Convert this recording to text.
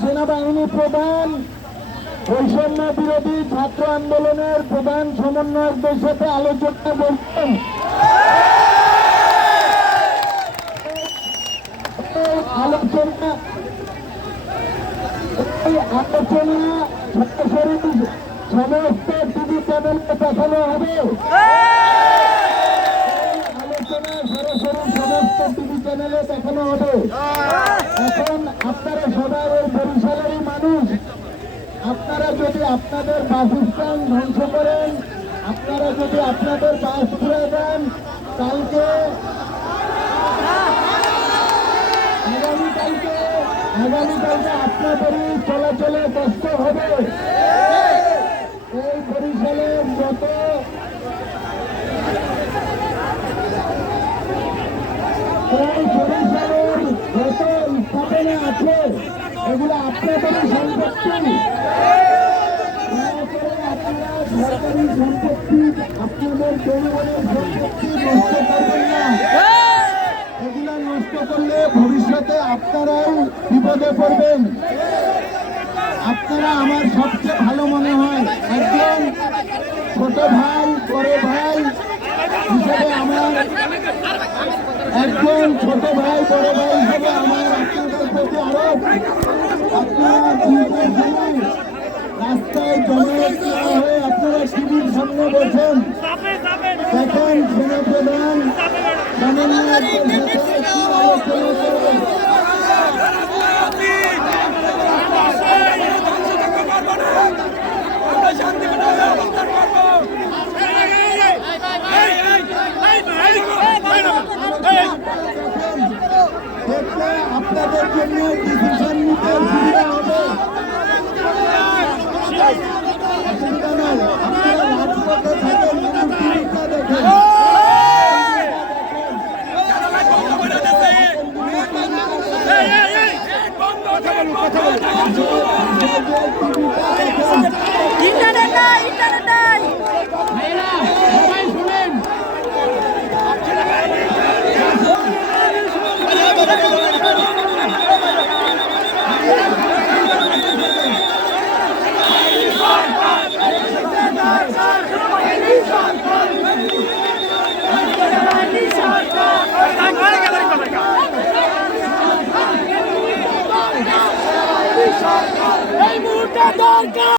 সেনাবাহিনী প্রধান বিরোধী ছাত্র আন্দোলনের প্রধান সমন্বয়কদের সাথে আলোচনা এই আলোচনা আলোচনা সমস্ত টিভি চ্যানেলে দেখানো হবে আলোচনা সরাসরি সমস্ত টিভি চ্যানেলে দেখানো হবে এখন আপনারা সবাই ওই মানুষ আপনারা যদি আপনাদের বাসস্থান ধ্বংস করেন আপনারা যদি আপনাদের বাস ঘুরে দেন কালকে আগামীকালকে আগামীকালকে আপনাদেরই চলাচলে কষ্ট হবে। আছে এগুলো আপনাদেরই সম্পত্তি সরকারি সম্পত্তি আপনাদের জনগণের সম্পত্তি। নষ্ট করবেন না এগুলা নষ্ট করলে ভবিষ্যতে আপনারাও বিপদে পড়বেন। আপনারা আমার সবচেয়ে ভালো মনে হয়, একজন ছোট ভাই, বড় ভাই হিসেবে আমার একজন ছোট ভাই বড় ভাই হিসেবে আমার আপনাদের প্রতি আরও আপনারা রাস্তায় জমায়েত না হয়ে আপনারা টিভির সামনে বসেন। দেখেন সেনা প্রধান সমন্বয়কদের সাথে কি আলোচনা করেন। জন্য ডিসিশন নিতে অসুবিধা হবে God!